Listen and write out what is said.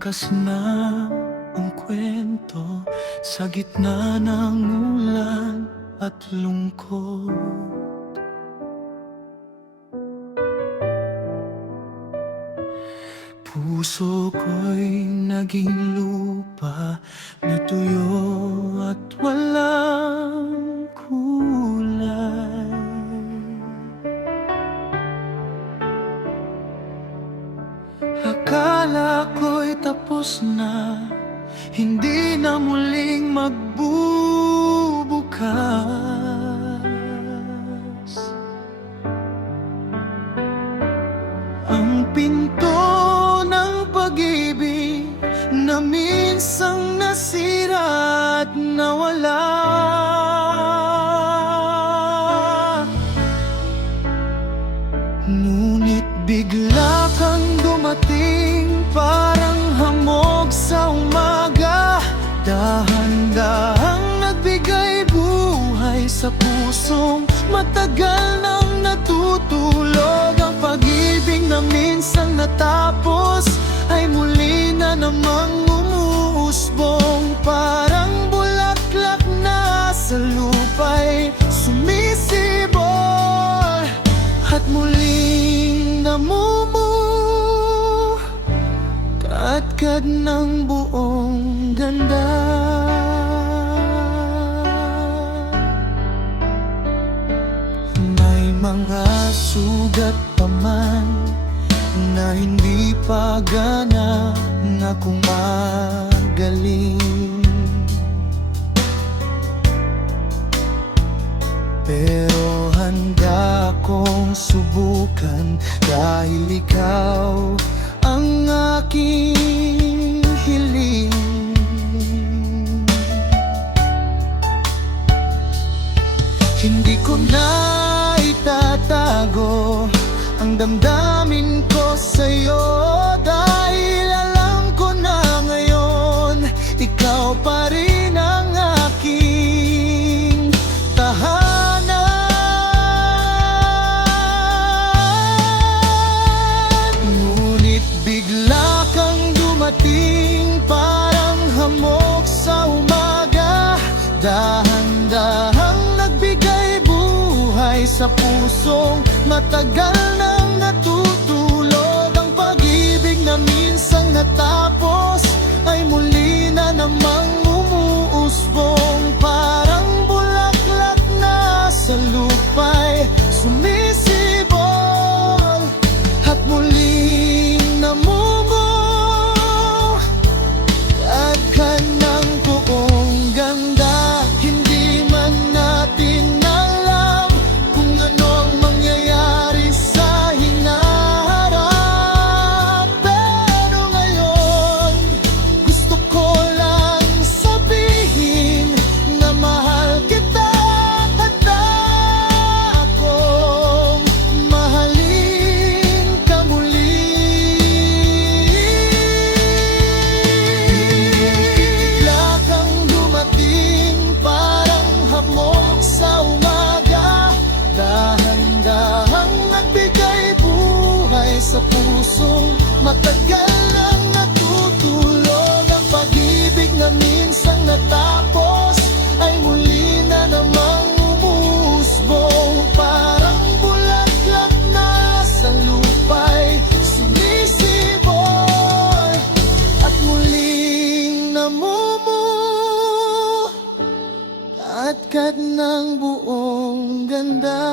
Wakas na ang kwento sa gitna ng ulan at lungkot. Puso ko'y naging lupa na tuyo at walang kulay. Akala ko'y tapos na, hindi na muling magbubukas ang pinto ng pag-ibig na minsang nasira at nawala. Ngunit bigla kang dumating, parang hamog sa umaga. Dahan-dahang nagbigay buhay sa pusong matagal nang natutulog. Ang pag-ibig na minsan natapos ay muli na namang umuusbong. Parang bulaklak na sa lupa'y sumisibol at muling namumuo, katkad ng buong ganda. May mga sugat pa man na hindi pa ganang akong magaling, pero handa kong subukan dahil ikaw ang aking hiling. Hindi ko na itatago ang damdamin ko sa'yo, dahil alam ko na ngayon ikaw pa rin ang aking tahanan. Ngunit bigla kang dumating, parang hamog sa umaga. Dahan-dahang nagbigay buhay sa pusong matagal nang natutulog. Ang pag-ibig na minsang natapos ay muli na namang umuusbong. Parang bulaklak na sa lupa'y sumisibol at muling namumuo, agkan ng buong ganda. Hindi man natin alam kung ano ang mangyayari sa hinaharap, pero ngayon gusto ko lang sabihin na mahal kita at akong mahalin ka muli. Bigla kang dumating, parang hamog sa umaga. Dahan-dahang nagbigay buhay sa pusong matagal nang natutulog. Ang pag-ibig na minsang natapos ay muli na namang umuusbong. Parang bulaklak na sa lupa'y sumisibol at muling namumuo, katkad ng buong ganda.